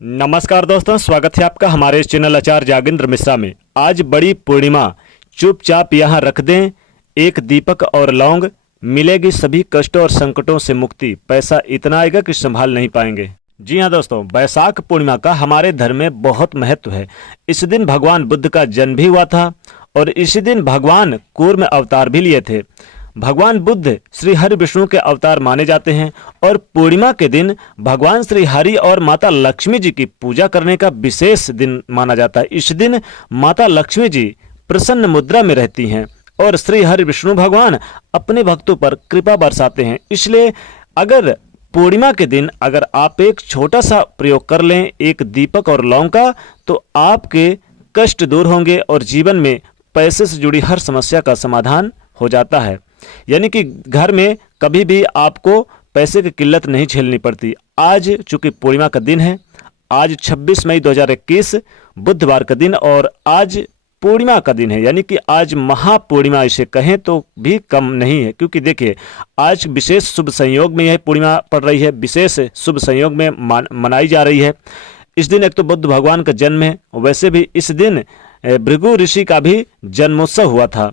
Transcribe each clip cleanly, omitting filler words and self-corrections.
नमस्कार दोस्तों, स्वागत है आपका हमारे इस चैनल आचार्य जागेंद्र मिश्रा में। आज बड़ी पूर्णिमा, चुपचाप यहाँ रख दें एक दीपक और लौंग, मिलेगी सभी कष्टों और संकटों से मुक्ति। पैसा इतना आएगा कि संभाल नहीं पाएंगे। जी हाँ दोस्तों, वैशाख पूर्णिमा का हमारे धर्म में बहुत महत्व है। इस दिन भगवान बुद्ध का जन्म भी हुआ था और इसी दिन भगवान कूर्म अवतार भी लिए थे। भगवान बुद्ध श्री हरि विष्णु के अवतार माने जाते हैं और पूर्णिमा के दिन भगवान श्री हरि और माता लक्ष्मी जी की पूजा करने का विशेष दिन माना जाता है। इस दिन माता लक्ष्मी जी प्रसन्न मुद्रा में रहती हैं और श्री हरि विष्णु भगवान अपने भक्तों पर कृपा बरसाते हैं। इसलिए अगर पूर्णिमा के दिन अगर आप एक छोटा सा प्रयोग कर लें एक दीपक और लौंग का, तो आपके कष्ट दूर होंगे और जीवन में पैसे से जुड़ी हर समस्या का समाधान हो जाता है। यानी कि घर में कभी भी आपको पैसे की किल्लत नहीं झेलनी पड़ती। आज चूंकि पूर्णिमा का दिन है, आज 26 मई 2021 बुधवार का दिन और आज पूर्णिमा का दिन है, यानी कि आज महापूर्णिमा इसे कहें तो भी कम नहीं है। क्योंकि देखिए आज विशेष शुभ संयोग में यह पूर्णिमा पड़ रही है, विशेष शुभ संयोग में मनाई जा रही है। इस दिन एक तो बुद्ध भगवान का जन्म है, वैसे भी इस दिन भृगु ऋषि का भी जन्मोत्सव हुआ था।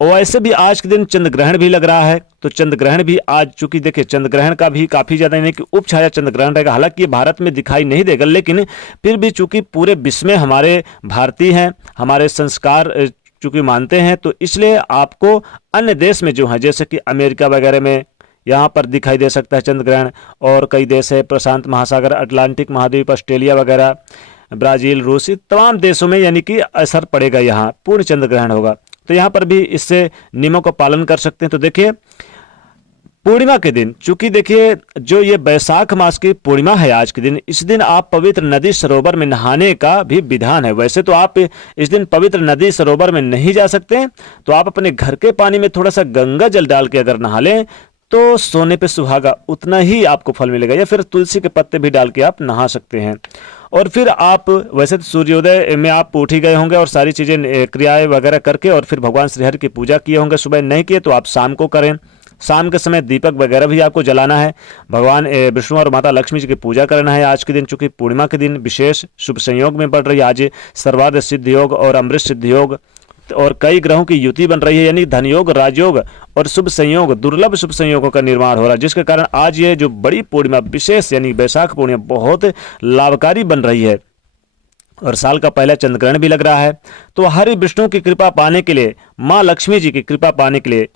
और ऐसे भी आज के दिन चंद्र ग्रहण भी लग रहा है, तो चंद्र ग्रहण भी आज चूंकि देखिए चंद्र ग्रहण का भी काफी ज्यादा यानी कि उपछाया चंद्र ग्रहण रहेगा। हालांकि ये भारत में दिखाई नहीं देगा, लेकिन फिर भी चूंकि पूरे विश्व में हमारे भारतीय हैं, हमारे संस्कार चूंकि मानते हैं, तो इसलिए आपको अन्य देश में जो है जैसे कि अमेरिका वगैरह में यहाँ पर दिखाई दे सकता है चंद्र ग्रहण। और कई देश है प्रशांत महासागर, अटलांटिक महाद्वीप, ऑस्ट्रेलिया वगैरह, ब्राजील, रूस, तमाम देशों में यानी कि असर पड़ेगा, यहाँ पूर्ण चंद्र ग्रहण होगा। तो यहाँ पर भी इससे नियमों का पालन कर सकते हैं। तो देखिए पूर्णिमा के दिन चूंकि देखिए जो ये वैशाख मास की पूर्णिमा है आज के दिन, इस दिन आप पवित्र नदी सरोवर में नहाने का भी विधान है। वैसे तो आप इस दिन पवित्र नदी सरोवर में नहीं जा सकते, तो आप अपने घर के पानी में थोड़ा सा गंगा जल डाल के अगर नहा लें तो सोने पे सुहागा उतना ही आपको फल मिलेगा। या फिर तुलसी के पत्ते भी डाल के आप नहा सकते हैं। और फिर आप वैसे तो सूर्योदय में आप उठ ही गए होंगे और सारी चीज़ें क्रियाएं वगैरह करके और फिर भगवान श्रीहरि की पूजा किए होंगे। सुबह नहीं किए तो आप शाम को करें। शाम के समय दीपक वगैरह भी आपको जलाना है। भगवान विष्णु और माता लक्ष्मी जी की पूजा करना है आज के दिन। चूंकि पूर्णिमा के दिन विशेष शुभ संयोग में बढ़ रही है, आज सर्वार्थ सिद्ध योग और अमृत सिद्ध योग और कई ग्रहों की युति बन रही है, यानी धन योग, राजयोग और शुभ संयोग, दुर्लभ शुभ संयोगों का निर्माण हो रहा है, जिसके कारण आज ये जो बड़ी पूर्णिमा विशेष यानी वैशाख पूर्णिमा बहुत लाभकारी बन रही है। और साल का पहला चंद्र ग्रहण भी लग रहा है। तो हरि विष्णु की कृपा पाने के लिए, माँ लक्ष्मी जी की कृपा पाने के लिए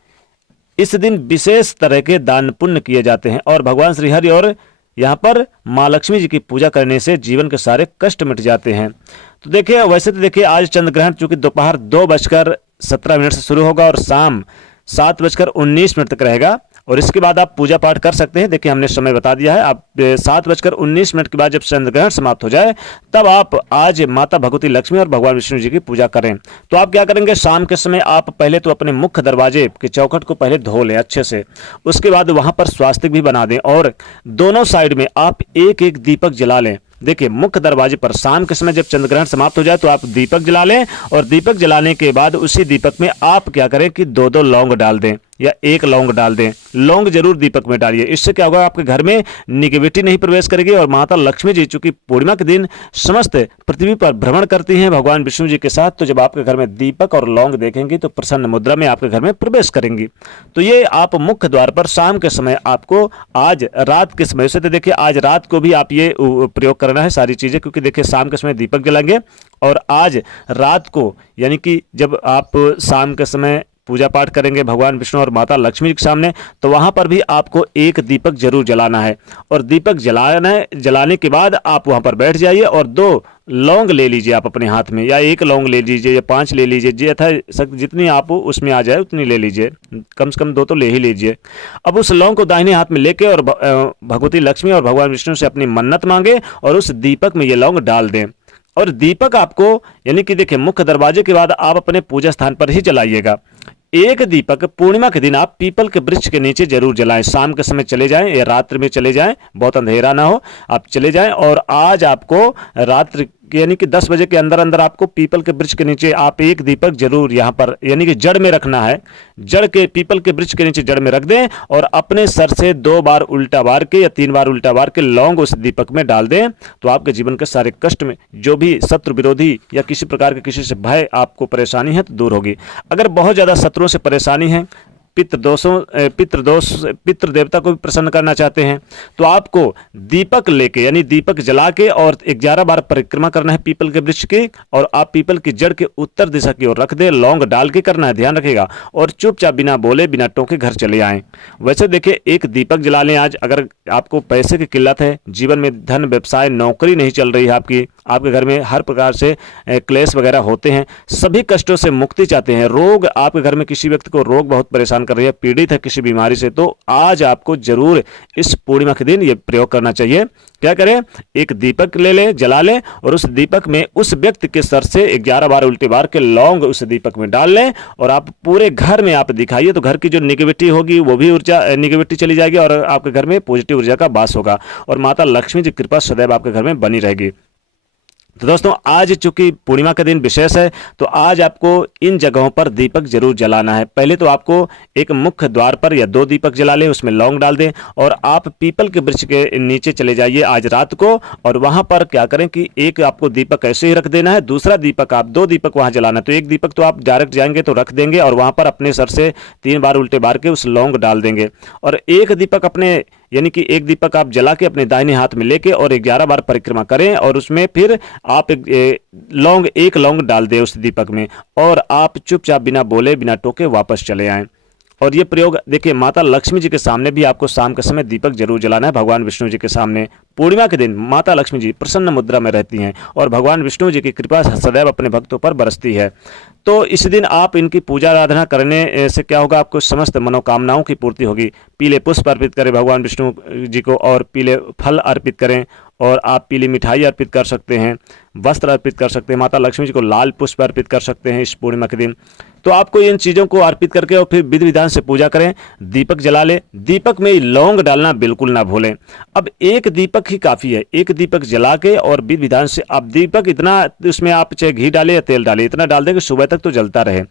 इस दिन विशेष तरह के दान पुण्य किए जाते हैं और भगवान श्री हरि और यहाँ पर माँ लक्ष्मी जी की पूजा करने से जीवन के सारे कष्ट मिट जाते हैं। तो देखिए वैसे तो देखिए आज चंद्र ग्रहण चूंकि दोपहर 2:17 से शुरू होगा और शाम 7:19 तक रहेगा और इसके बाद आप पूजा पाठ कर सकते हैं। देखिए हमने समय बता दिया है। आप 7:19 के बाद जब चंद्र ग्रहण समाप्त हो जाए तब आप आज माता भगवती लक्ष्मी और भगवान विष्णु जी की पूजा करें। तो आप क्या करेंगे, शाम के समय आप पहले तो अपने मुख्य दरवाजे के चौखट को पहले धो लें अच्छे से। उसके बाद वहां पर स्वास्तिक भी बना दें और दोनों साइड में आप एक एक दीपक जला लें। देखिए मुख्य दरवाजे पर शाम के समय जब चंद्र ग्रहण समाप्त हो जाए तो आप दीपक जला लें और दीपक जलाने के बाद उसी दीपक में आप क्या करें कि 2-2 लौंग डाल दें या एक लौंग डाल दें। लौंग जरूर दीपक में डालिए। इससे क्या होगा, आपके घर में निगेटिविटी नहीं प्रवेश करेगी और माता लक्ष्मी जी चूंकि पूर्णिमा के दिन समस्त पृथ्वी पर भ्रमण करती हैं भगवान विष्णु जी के साथ, तो जब आपके घर में दीपक और लौंग देखेंगी तो प्रसन्न मुद्रा में आपके घर में प्रवेश करेंगी। तो ये आप मुख्य द्वार पर शाम के समय आपको आज रात के समय से, तो देखिए आज रात को भी आप ये प्रयोग करना है सारी चीजें, क्योंकि देखिए शाम के समय दीपक जलाएंगे और आज रात को यानी कि जब आप शाम के समय पूजा पाठ करेंगे भगवान विष्णु और माता लक्ष्मी जी के सामने, तो वहां पर भी आपको एक दीपक जरूर जलाना है। और दीपक जलाने के बाद आप वहां पर बैठ जाइए और 2 लौंग ले लीजिए आप अपने हाथ में, या एक लौंग ले लीजिए या 5 ले लीजिए, जितनी आप उसमें आ जाए उतनी ले लीजिए, कम से कम 2 तो ले ही लीजिए। अब उस लौंग को दाहिने हाथ में लेके और भगवती लक्ष्मी और भगवान विष्णु से अपनी मन्नत मांगे और उस दीपक में ये लौंग डाल दें। और दीपक आपको यानी कि देखिए मुख्य दरवाजे के बाद आप अपने पूजा स्थान पर ही जलाइएगा। एक दीपक पूर्णिमा के दिन आप पीपल के वृक्ष के नीचे जरूर जलाएं। शाम के समय चले जाएं या रात्रि में चले जाएं, बहुत अंधेरा ना हो, आप चले जाएं। और आज आपको रात्रि यानी कि 10 बजे के अंदर अंदर आपको पीपल के वृक्ष के नीचे आप एक दीपक जरूर यहाँ पर यानी कि जड़ में रखना है। जड़ के पीपल के वृक्ष के नीचे जड़ में रख दें और अपने सर से 2 बार उल्टा वार के या 3 बार उल्टा वार के लौंग उस दीपक में डाल दें, तो आपके जीवन के सारे कष्ट में जो भी शत्रु विरोधी या किसी प्रकार के किसी से भय आपको परेशानी है तो दूर होगी। अगर बहुत ज़्यादा शत्रुओं से परेशानी है, पितृ देवता को भी प्रसन्न करना चाहते हैं, तो आपको दीपक लेके यानी दीपक जला के और 11 बार परिक्रमा करना है पीपल के वृक्ष की, और आप पीपल की जड़ के उत्तर दिशा की ओर रख दे, लौंग डाल के करना है, ध्यान रखिएगा, और चुपचाप बिना बोले बिना टोके घर चले आएं। वैसे देखिए, एक दीपक जला लें आज। अगर आपको पैसे की किल्लत है, जीवन में धन व्यवसाय नौकरी नहीं चल रही है आपके घर में हर प्रकार से क्लेश वगैरह होते हैं, सभी कष्टों से मुक्ति चाहते हैं, रोग आपके घर में किसी व्यक्ति को रोग बहुत परेशान कर रही है, पीड़ित है किसी बीमारी से, तो आज आपको जरूर इस पूर्णिमा के दिन ये प्रयोग करना चाहिए। क्या करें, एक दीपक ले लें, जला लें, और उस दीपक में उस व्यक्ति के सर से 11 बार उल्टे बार के लौंग उस दीपक में डाल लें, और आप पूरे घर में आप दिखाइए, तो घर की जो निगेटिविटी होगी वो भी ऊर्जा निगेटिविटी चली जाएगी और आपके घर में पॉजिटिव ऊर्जा का वास होगा, और माता लक्ष्मी की कृपा सदैव आपके घर में बनी रहेगी। तो दोस्तों, आज चूंकि पूर्णिमा का दिन विशेष है, तो आज आपको इन जगहों पर दीपक जरूर जलाना है। पहले तो आपको एक मुख्य द्वार पर या 2 दीपक जला लें, उसमें लौंग डाल दें, और आप पीपल के वृक्ष के नीचे चले जाइए आज रात को, और वहां पर क्या करें कि एक आपको दीपक ऐसे ही रख देना है, दूसरा दीपक आप 2 दीपक वहां जलाना है। तो एक दीपक तो आप डायरेक्ट जाएंगे तो रख देंगे, और वहां पर अपने सर से 3 बार उल्टे बार के उस लौंग डाल देंगे, और एक दीपक अपने यानी कि एक दीपक आप जला के अपने दाहिने हाथ में लेके और 11 बार परिक्रमा करें, और उसमें फिर आप एक लौंग डाल दें उस दीपक में, और आप चुपचाप बिना बोले बिना टोके वापस चले आएं। और ये प्रयोग देखिए, माता लक्ष्मी जी के सामने भी आपको शाम के समय दीपक जरूर जलाना है, भगवान विष्णु जी के सामने। पूर्णिमा के दिन माता लक्ष्मी जी प्रसन्न मुद्रा में रहती हैं, और भगवान विष्णु जी की कृपा सदैव अपने भक्तों पर बरसती है। तो इस दिन आप इनकी पूजा आराधना करने से क्या होगा, आपको समस्त मनोकामनाओं की पूर्ति होगी। पीले पुष्प अर्पित करें भगवान विष्णु जी को, और पीले फल अर्पित करें, और आप पीली मिठाई अर्पित कर सकते हैं, वस्त्र अर्पित कर सकते हैं, माता लक्ष्मी जी को लाल पुष्प अर्पित कर सकते हैं इस पूर्णिमा के दिन। तो आपको इन चीज़ों को अर्पित करके और फिर विधि विधान से पूजा करें, दीपक जला लें, दीपक में लौंग डालना बिल्कुल ना भूलें। अब एक दीपक ही काफ़ी है, एक दीपक जला के और विधि विधान से आप दीपक इतना, उसमें आप चाहे घी डालें या तेल डालें, इतना डाल दें कि सुबह तक तो जलता रहे।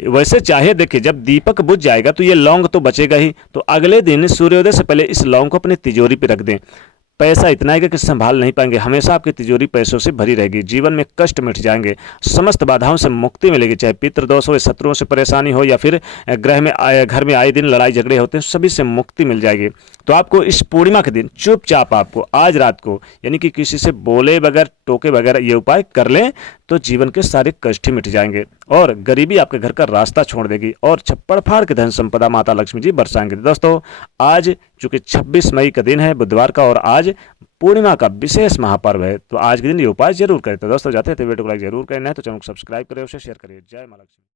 वैसे चाहे देखिए, जब दीपक बुझ जाएगा तो ये लौंग तो बचेगा ही, तो अगले दिन सूर्योदय से पहले इस लौंग को अपनी तिजोरी पे रख दें। पैसा इतना है कि संभाल नहीं पाएंगे, हमेशा आपकी तिजोरी पैसों से भरी रहेगी, जीवन में कष्ट मिट जाएंगे, समस्त बाधाओं से मुक्ति मिलेगी, चाहे पितृदोष हो, शत्रुओं से परेशानी हो, या फिर घर में आए दिन लड़ाई झगड़े होते हैं, सभी से मुक्ति मिल जाएगी। तो आपको इस पूर्णिमा के दिन चुपचाप आपको आज रात को यानी कि किसी से बोले बगैर टोके बगैर ये उपाय कर लें, तो जीवन के सारे कष्ट ही मिट जाएंगे, और गरीबी आपके घर का रास्ता छोड़ देगी, और छप्पड़ फाड़ के धन संपदा माता लक्ष्मी जी बरसाएंगे। दोस्तों, आज चूंकि 26 मई का दिन है, बुधवार का, और आज पूर्णिमा का विशेष महापर्व है, तो आज के दिन ये उपाय जरूर करें। तो दोस्तों, जाते हैं तो वीडियो को लाइक जरूर करना है, तो चैनल को सब्सक्राइब करें, उसे शेयर करिए। जय माता लक्ष्मी।